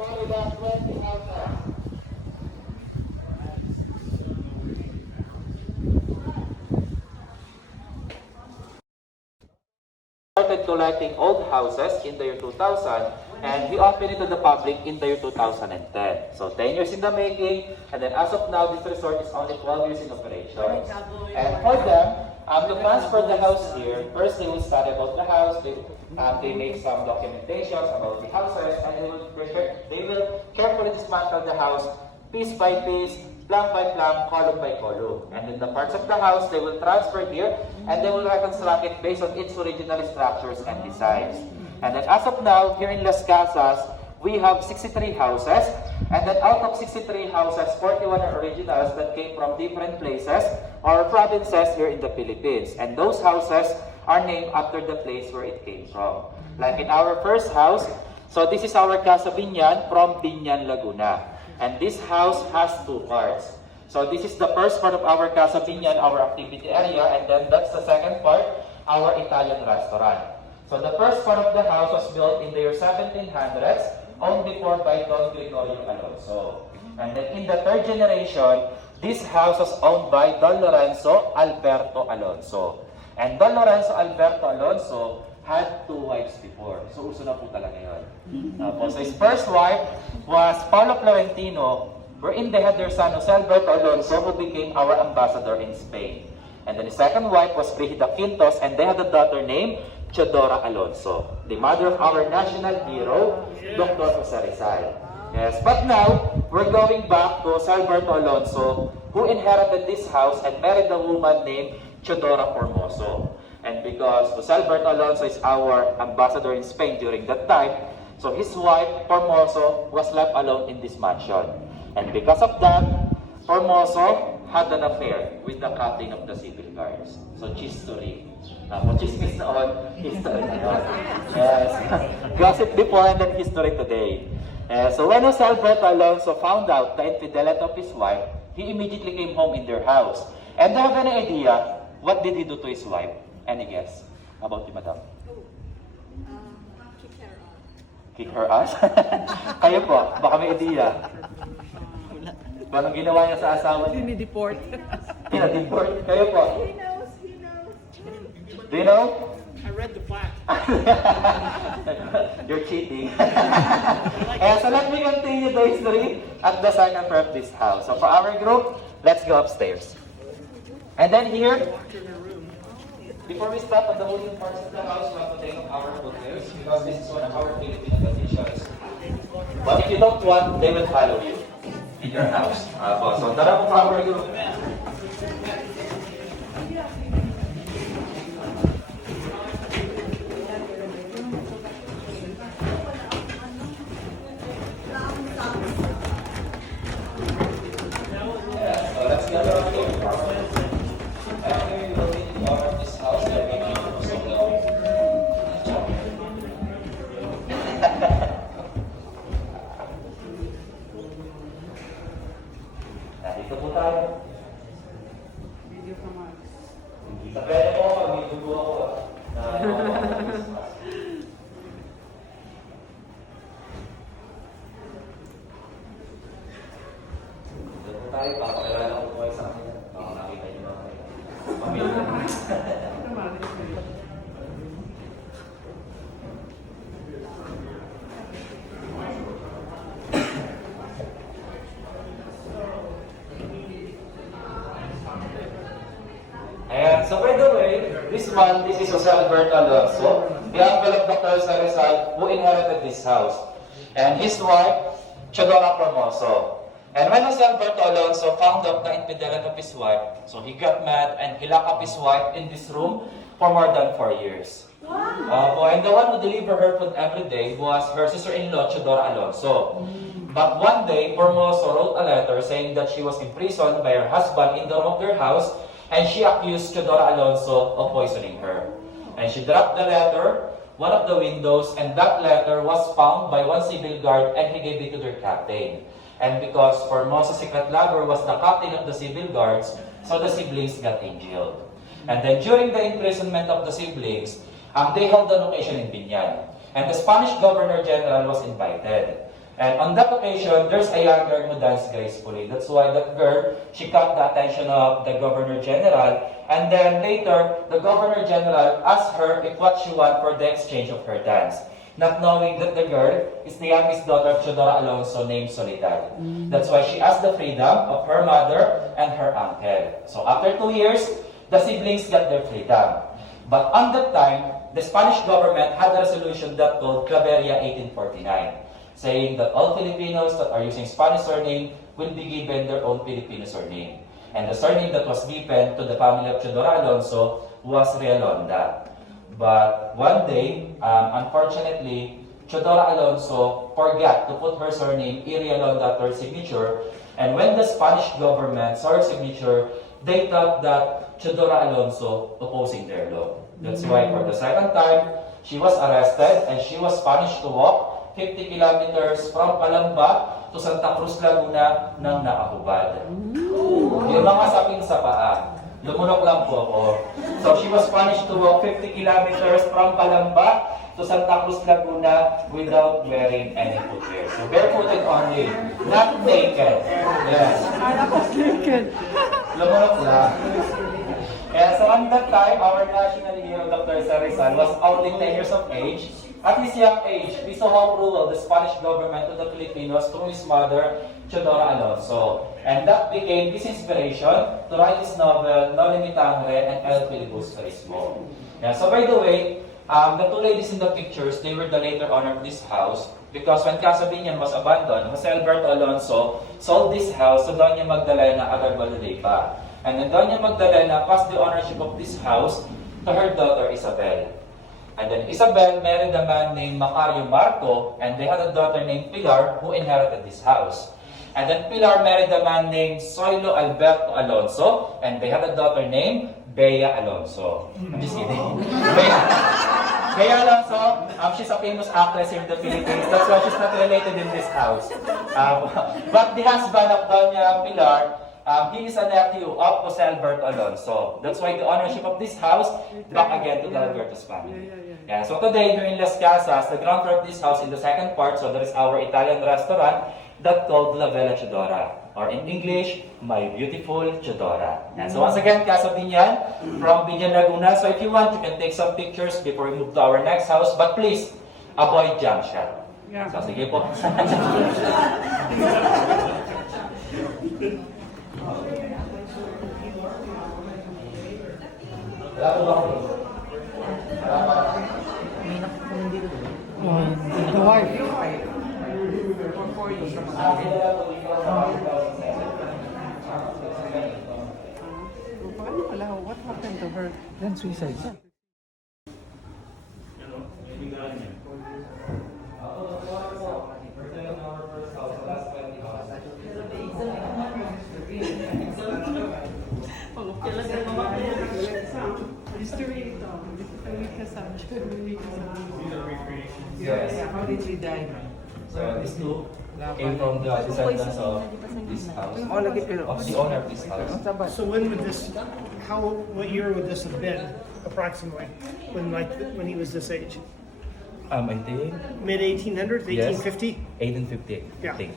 Florida, 20 houses. Started collecting old houses in the year 2000, and he opened it to the public in the year 2010. So 10 years in the making, and then as of now, this resort is only 12 years in operation. And for them, to transfer the house here, first they will study about the house, they make some documentations about the houses, and they will carefully dismantle the house piece by piece, plumb by plumb, column by column. And then the parts of the house, they will transfer here, and they will reconstruct it based on its original structures and designs. And then as of now, here in Las Casas, we have 63 houses, and then out of 63 houses, 41 are originals that came from different places or provinces here in the Philippines. And those houses are named after the place where it came from. Like in our first house, so this is our Casa Binyan from Binyan, Laguna. And this house has two parts. So this is the first part of our Casa Binyan, our activity area, and then that's the second part, our Italian restaurant. So the first part of the house was built in the year 1700s, owned before by Don Gregorio Alonzo. And then in the third generation, this house was owned by Don Lorenzo Alberto Alonzo. And Don Lorenzo Alberto Alonzo had two wives before. So uso na po talaga yun. So his first wife was Paulo Florentino, wherein they had their son Jose Alberto Alonzo, who became our ambassador in Spain. And then his second wife was Brigida Quintos, and they had a daughter named Teodora Alonzo, the mother of our national hero, Dr. Jose Rizal. Yes, but now, we're going back to Jose Alberto Alonzo, who inherited this house and married a woman named Teodora Formoso. And because Jose Alberto Alonzo is our ambassador in Spain during that time, so his wife, Formoso, was left alone in this mansion. And because of that, Formoso had an affair with the captain of the civil guards. So, history. Chismis noon, history noon. Yes. Gossip before and then history today. So when Jose Alberto Alonzo found out the infidelity of his wife, he immediately came home in their house. And do you have any idea what did he do to his wife? Any guess about you, madam? Kick her out. Kick her ass? Kayo po, baka may idea. Anong ginawa niya sa asawa niya? Dinideport. Dinideport? Kayo po? He knows, he knows. Do you know? I read the plaque. You're cheating. So let me continue the history at the second part of this house. So for our group, let's go upstairs. And then here, before we start on the wooden parts of the house, we have to take off our footwears because this is one of our Filipino traditions. But if you don't want, they will follow you in your house. So tara po our group. So let's get around here. Dito po tayo. Video ka, Max. Sa pwede po, pag may dugo ako. Dito po tayo, papakilala ko po kayo sa akin. Baka nakita niyo ba kayo. Pamilya. Ayan, so by the way, this is Jose Alberto Alonzo, the uncle of Dr. Jose Rizal, who inherited this house. And his wife, Teodora Formoso. And when Jose Alberto Alonzo found out the infidelity of his wife, so he got mad and he locked up his wife in this room for more than 4 years. Wow. And the one who delivered her food every day was her sister-in-law, Teodora Alonzo. But one day, Formoso wrote a letter saying that she was imprisoned by her husband in the room of their house, and she accused Teodora Alonzo of poisoning her. And she dropped the letter, one of the windows, and that letter was found by one civil guard, and he gave it to their captain. And because Formoso's secret lover was the captain of the civil guards, so the siblings got jailed. And then during the imprisonment of the siblings, they held an occasion in Binyan. And the Spanish Governor General was invited. And on that occasion, there's a young girl who danced gracefully. That's why that girl, she caught the attention of the Governor General. And then later, the Governor General asked her if what she want for the exchange of her dance. Not knowing that the girl is the youngest daughter of Teodora Alonzo named Soledad. That's why she asked the freedom of her mother and her uncle. So after 2 years, the siblings got their freedom. But on that time, the Spanish government had a resolution that called Claveria 1849. Saying that all Filipinos that are using Spanish surname will be given their own Filipino surname. And the surname that was given to the family of Teodora Alonzo was Realonda. But one day, unfortunately, Teodora Alonzo forgot to put her surname Realonda to her signature. And when the Spanish government saw her signature, they thought that Teodora Alonzo opposing their law. That's why for the second time, she was arrested and she was punished to walk 50 kilometers from Calamba to Santa Cruz, Laguna ng nakahubad. Yung mga saping sa paa, lumunok lang po ako. So she was punished to walk 50 kilometers from Calamba to Santa Cruz, Laguna without wearing any footwear. So barefooted only, not naked. Yes. Naked. Lumunok lang. Kaya so on that time, our national hero, Dr. Rizal, was only 10 years of age. At his young age, we saw how cruel the Spanish government to the Filipinos through his mother, Teodora Alonzo. And that became his inspiration to write his novel, No Limitangre and El Filibusterismo. Yeah, so by the way, the two ladies in the pictures, they were the later owner of this house because when Casa Binyan was abandoned, Jose Alberto Alonzo sold this house to Doña Magdalena Agarbaluleypa. And then Doña Magdalena passed the ownership of this house to her daughter Isabel. And then Isabel married a man named Macario Marco, and they had a daughter named Pilar who inherited this house. And then Pilar married a man named Zoilo Alberto Alonzo, and they had a daughter named Bea Alonzo. I'm just kidding. Bea Alonzo, she's a famous actress here in the Philippines. That's why she's not related in this house. But the husband of Doña Pilar, he is a nephew of Jose Alberto Alonzo. That's why the ownership of this house back again to the Alberto's family. Yeah, so today, here in Las Casas, the ground floor of this house in the second part, so there is our Italian restaurant that called La Bella Teodora, or in English, My Beautiful Teodora. And so once again, Casa Binyan from Binyan, Laguna. So if you want, you can take some pictures before we move to our next house, but please, avoid jump shot. Yeah. So sige po. The wife. For 4 years. Paano pala? What happened to her? Then suicide. History ito. Yes. How did she die? So these two came from the descendants of this house, Oh, lagi pero. of the owner of this house. So when would this, what year would this have been approximately? When he was this age? I think Mid 1800s, Yes. 1850? 1850. Yeah. I think.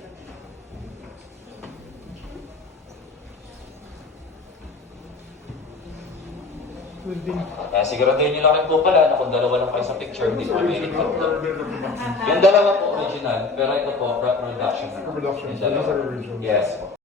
Would have been. Kaya siguraduhin nyo lang rin po pala na kung dalawa lang kayo sa picture, hindi po may edit. Yung dalawa po original, pero ito po production. Production, Yung so these dalawa. are original. Yes po.